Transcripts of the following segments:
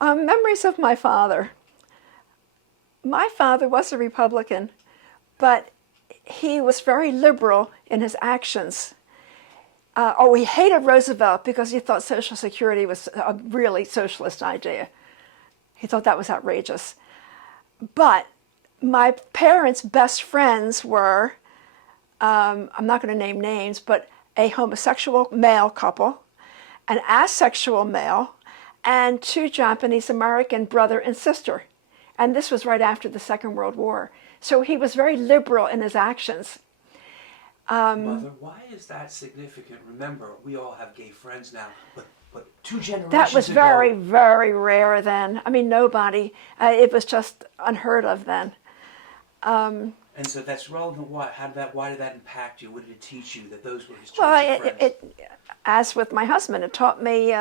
Memories of my father. My father was a Republican, but he was very liberal in his actions. He hated Roosevelt because he thought Social Security was a really socialist idea. He thought that was outrageous. But my parents' best friends were, I'm not going to name names, but a homosexual male couple, an asexual male, and two Japanese American brother and sister. And this was right after the Second World War. So he was very liberal in his actions. Mother, why is that significant? Remember, we all have gay friends now, but 2 generations That was ago, very, very rare then. I mean, nobody. It was just unheard of then. and so that's relevant. Why did that impact you? What did it teach you that those were his chosen Well, friends? as with my husband, it taught me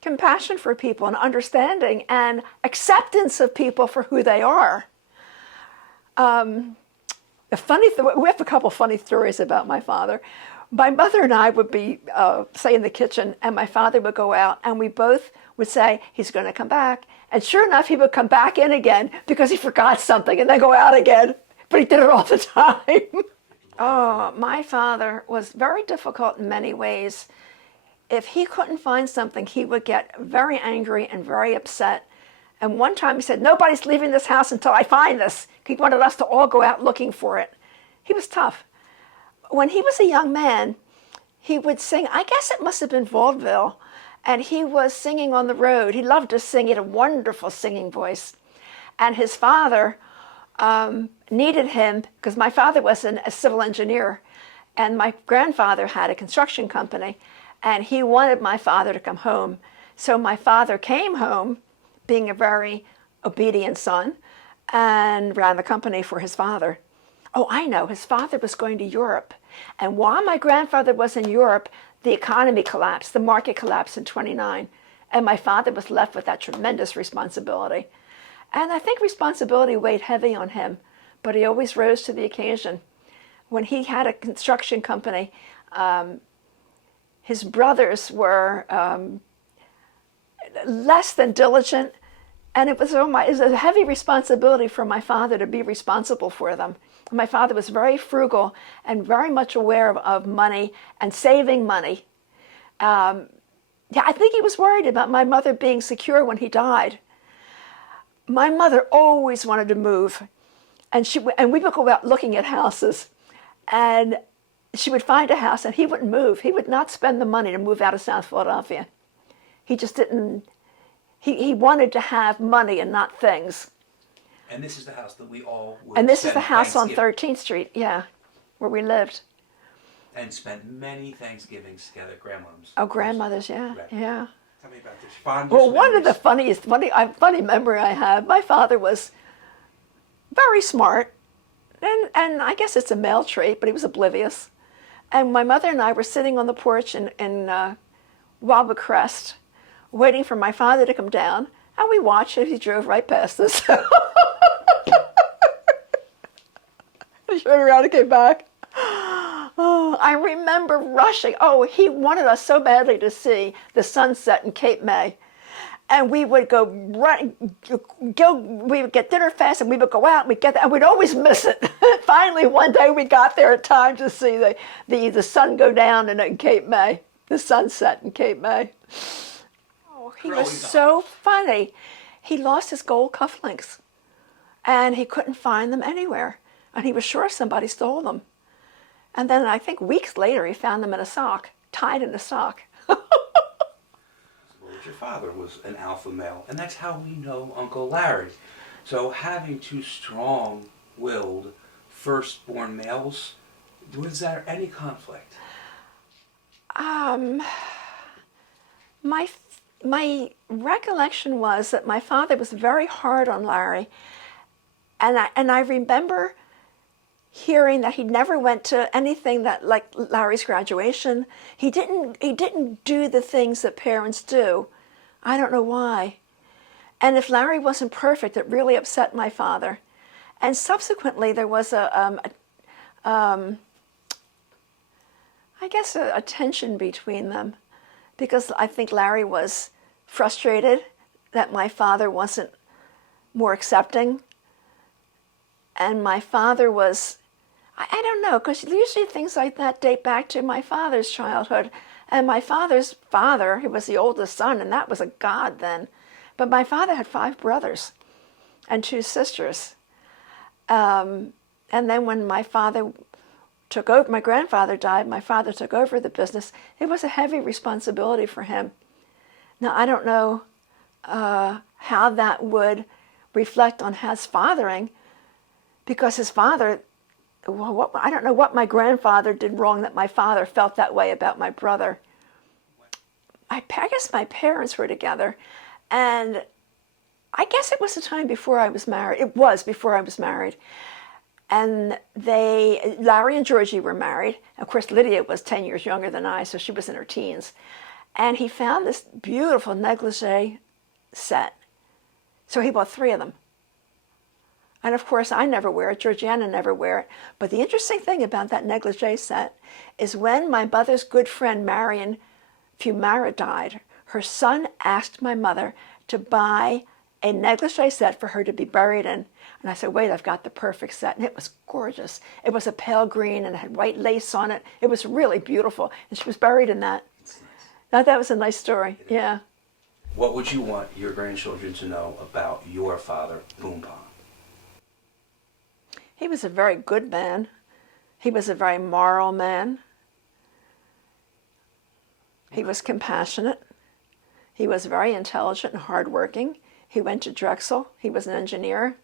compassion for people and understanding and acceptance of people for who they are. We have a couple funny stories about my father. My mother and I would be, say, in the kitchen, and my father would go out, and we both would say, he's going to come back. And sure enough, he would come back in again because he forgot something and then go out again. But he did it all the time. Oh, my father was very difficult in many ways. If he couldn't find something, he would get very angry and very upset. And one time he said, nobody's leaving this house until I find this. He wanted us to all go out looking for it. He was tough. When he was a young man, he would sing, I guess it must have been vaudeville, and he was singing on the road. He loved to sing. He had a wonderful singing voice. And his father needed him, because my father was a civil engineer, and my grandfather had a construction company, and he wanted my father to come home. So my father came home, being a very obedient son, and ran the company for his father. Oh, I know, his father was going to Europe. And while my grandfather was in Europe, the economy collapsed, the market collapsed in 29. And my father was left with that tremendous responsibility. And I think responsibility weighed heavy on him, but he always rose to the occasion. When he had a construction company, his brothers were less than diligent, and it was a heavy responsibility for my father to be responsible for them. My father was very frugal and very much aware of money and saving money. I think he was worried about my mother being secure when he died. My mother always wanted to move, and we would go out looking at houses, and she would find a house, and he wouldn't move. He would not spend the money to move out of South Philadelphia. He just didn't. He wanted to have money and not things. And this is the house that we all would And this is spend the house on Thanksgiving- 13th Street, yeah, where we lived. and spent many Thanksgivings together, grandmoms. Oh, grandmothers, yeah, Right. yeah. Tell me about this. Fondest Well, one of the memories. funny memory I have, my father was very smart, and I guess it's a male trait, but he was oblivious. And my mother and I were sitting on the porch in Wildwood Crest, waiting for my father to come down, and we watched as he drove right past us. He turned around and came back. Oh, I remember rushing. Oh, he wanted us so badly to see the sunset in Cape May. And we would we would get dinner fast, and we would go out, and and we'd always miss it. Finally, one day we got there in time to see the sun go down in Cape May, the sunset in Cape May. Oh, he was so funny. He lost his gold cufflinks, and he couldn't find them anywhere. And he was sure somebody stole them. And then I think weeks later, he found them in a sock, tied in a sock. Well, your father was an alpha male, and that's how we know Uncle Larry. So having two strong-willed firstborn males, was there any conflict? My recollection was that my father was very hard on Larry, and I remember hearing that he never went to anything that like Larry's graduation. He didn't do the things that parents do. I don't know why. And if Larry wasn't perfect, it really upset my father. And subsequently, there was I guess a tension between them, because I think Larry was frustrated that my father wasn't more accepting. And my father was, I don't know, because usually things like that date back to my father's childhood. And my father's father, he was the oldest son, and that was a god then. But my father had 5 brothers and 2 sisters. And then when my father took over, my grandfather died, my father took over the business. It was a heavy responsibility for him. Now, I don't know how that would reflect on his fathering, because his father, well, I don't know what my grandfather did wrong that my father felt that way about my brother. I guess my parents were together, and I guess it was the time before I was married. It was before I was married. And Larry and Georgie were married. Of course, Lydia was 10 years younger than I, so she was in her teens. And he found this beautiful negligee set. So he bought 3 of them. And of course, I never wear it. Georgiana never wear it. But the interesting thing about that negligee set is when my mother's good friend Marion Fumara died, her son asked my mother to buy a negligee set for her to be buried in. And I said, wait, I've got the perfect set. And it was gorgeous. It was a pale green and it had white lace on it. It was really beautiful. And she was buried in that. That's nice. Now, that was a nice story. Yeah. What would you want your grandchildren to know about your father, Boompa? He was a very good man. He was a very moral man. He was compassionate. He was very intelligent and hardworking. He went to Drexel. He was an engineer.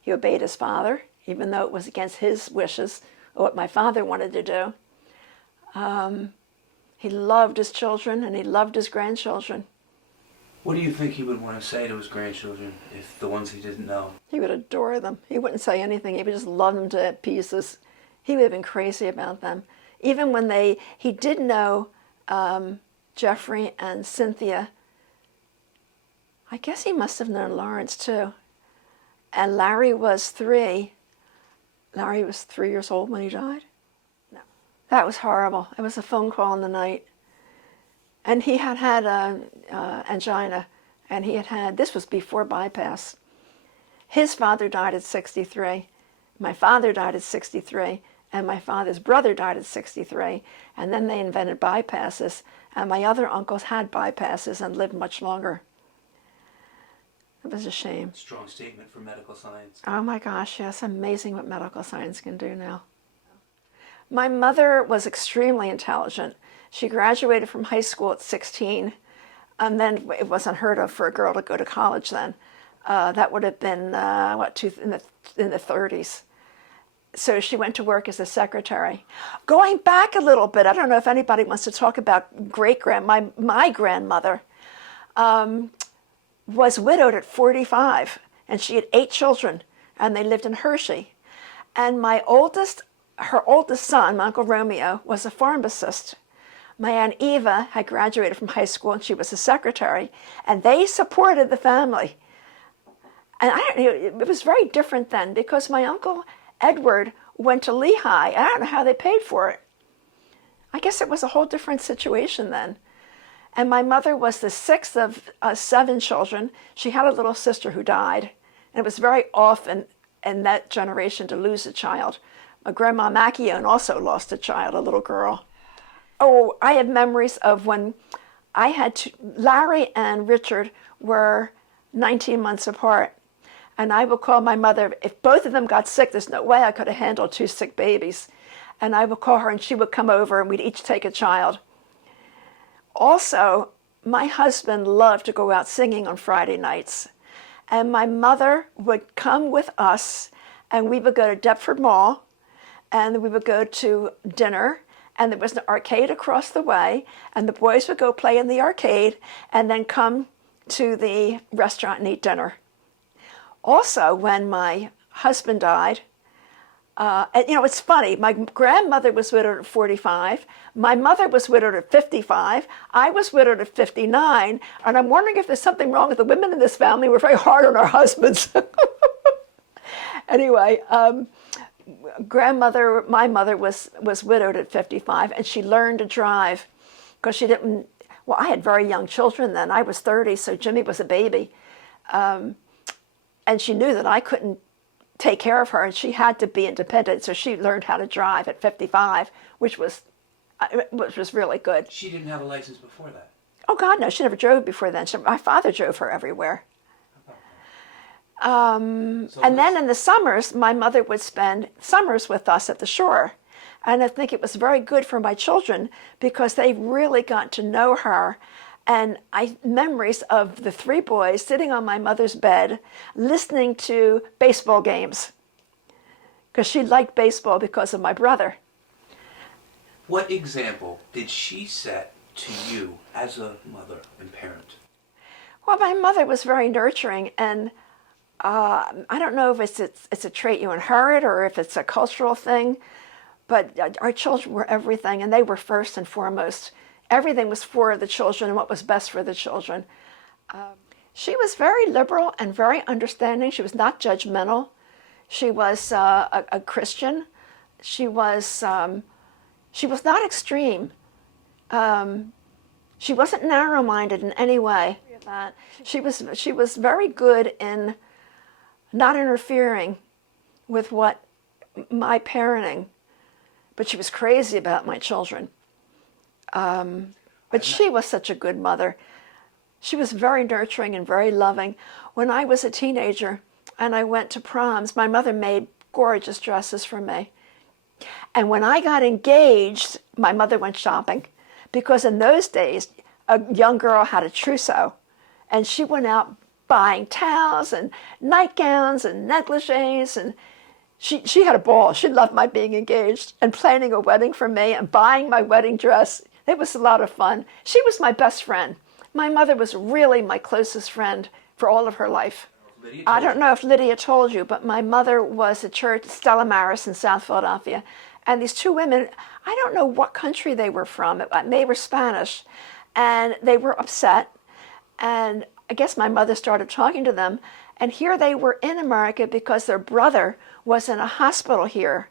He obeyed his father, even though it was against his wishes, or what my father wanted to do. He loved his children, and he loved his grandchildren. What do you think he would want to say to his grandchildren, if the ones he didn't know? He would adore them. He wouldn't say anything. He would just love them to pieces. He would have been crazy about them. Even when he did know Jeffrey and Cynthia. I guess he must have known Lawrence too. And Larry was 3. Larry was 3 years old when he died. No. That was horrible. It was a phone call in the night. And he had had angina, and this was before bypass. His father died at 63. My father died at 63, and my father's brother died at 63. And then they invented bypasses, and my other uncles had bypasses and lived much longer. It was a shame. Strong statement for medical science. Oh my gosh, yes, amazing what medical science can do now. My mother was extremely intelligent. She graduated from high school at 16, and then it was unheard of for a girl to go to college then. That would have been, in the 30s. So she went to work as a secretary. Going back a little bit, I don't know if anybody wants to talk about my grandmother was widowed at 45, and she had 8 children, and they lived in Hershey. And her oldest son, my Uncle Romeo, was a pharmacist. My Aunt Eva had graduated from high school, and she was a secretary, and they supported the family. And it was very different then, because my Uncle Edward went to Lehigh, and I don't know how they paid for it. I guess it was a whole different situation then. And my mother was the 6th of 7 children. She had a little sister who died, and it was very often in that generation to lose a child. My grandma Macchione also lost a child, a little girl. Oh, I have memories of when Larry and Richard were 19 months apart. And I would call my mother, if both of them got sick, there's no way I could have handled 2 sick babies. And I would call her, and she would come over, and we'd each take a child. Also, my husband loved to go out singing on Friday nights. And my mother would come with us, and we would go to Deptford Mall, and we would go to dinner, and there was an arcade across the way, and the boys would go play in the arcade, and then come to the restaurant and eat dinner. Also, when my husband died, and it's funny, my grandmother was widowed at 45, my mother was widowed at 55, I was widowed at 59, and I'm wondering if there's something wrong with the women in this family. We're very hard on our husbands. Anyway, my mother was widowed at 55, and she learned to drive because well, I had very young children then. I was 30, so Jimmy was a baby. And she knew that I couldn't take care of her, and she had to be independent, so she learned how to drive at 55, which was really good. She didn't have a license before that. Oh, God, no, she never drove before then. My father drove her everywhere. And then in the summers, my mother would spend summers with us at the shore. And I think it was very good for my children because they really got to know her. And memories of the three boys sitting on my mother's bed listening to baseball games because she liked baseball because of my brother. What example did she set to you as a mother and parent? Well, my mother was very nurturing, and I don't know if it's a trait you inherit or if it's a cultural thing, but our children were everything, and they were first and foremost. Everything was for the children and what was best for the children. She was very liberal and very understanding. She was not judgmental. She was a Christian. She was not extreme. She wasn't narrow-minded in any way. She was very good in not interfering with my parenting, but she was crazy about my children. But she was such a good mother. She was very nurturing and very loving. When I was a teenager and I went to proms, my mother made gorgeous dresses for me. And when I got engaged, my mother went shopping because in those days, a young girl had a trousseau, and she went out buying towels and nightgowns and negligees, and she had a ball. She loved my being engaged and planning a wedding for me and buying my wedding dress. It was a lot of fun. She was my best friend. My mother was really my closest friend for all of her life. I don't know if Lydia told you, but my mother was at church, Stella Maris in South Philadelphia. And these two women, I don't know what country they were from. They were Spanish. And they were upset. And I guess my mother started talking to them. And here they were in America because their brother was in a hospital here.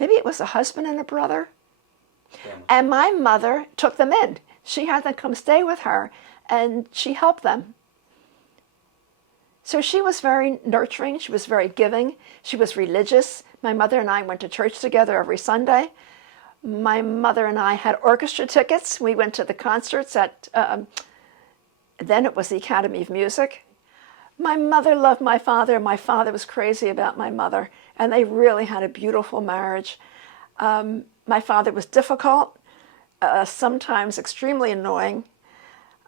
Maybe it was a husband and a brother. And my mother took them in. She had them come stay with her, and she helped them. So she was very nurturing. She was very giving. She was religious. My mother and I went to church together every Sunday. My mother and I had orchestra tickets. We went to the concerts at, then it was the Academy of Music. My mother loved my father. My father was crazy about my mother, and they really had a beautiful marriage. My father was difficult, sometimes extremely annoying,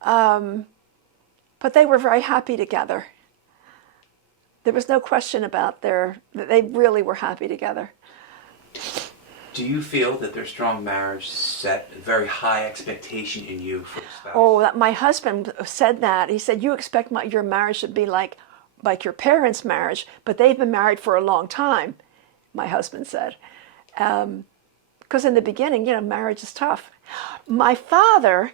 but they were very happy together. There was no question about they really were happy together. Do you feel that their strong marriage set a very high expectation in you for a spouse? Oh, my husband said that. He said, you expect your marriage to be like your parents' marriage, but they've been married for a long time, my husband said. Because in the beginning, marriage is tough. My father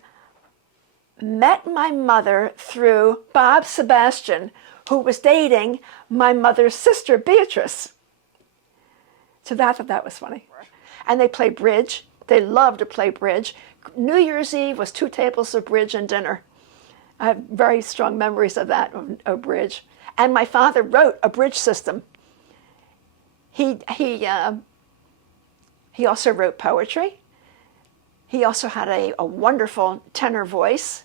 met my mother through Bob Sebastian, who was dating my mother's sister, Beatrice. So that was funny. And they played bridge. They loved to play bridge. New Year's Eve was 2 tables of bridge and dinner. I have very strong memories of that, of bridge. And my father wrote a bridge system. He also wrote poetry. He also had a wonderful tenor voice.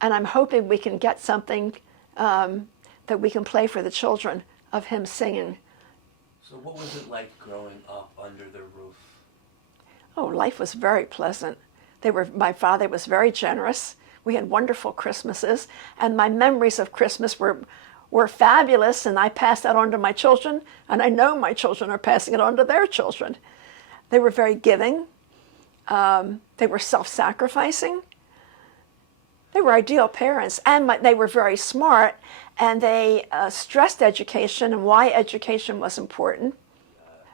And I'm hoping we can get something that we can play for the children of him singing. So what was it like growing up under their roof? Oh, life was very pleasant. My father was very generous. We had wonderful Christmases. And my memories of Christmas were fabulous, and I passed that on to my children, and I know my children are passing it on to their children. They were very giving. They were self-sacrificing. They were ideal parents, and they were very smart, and they stressed education and why education was important.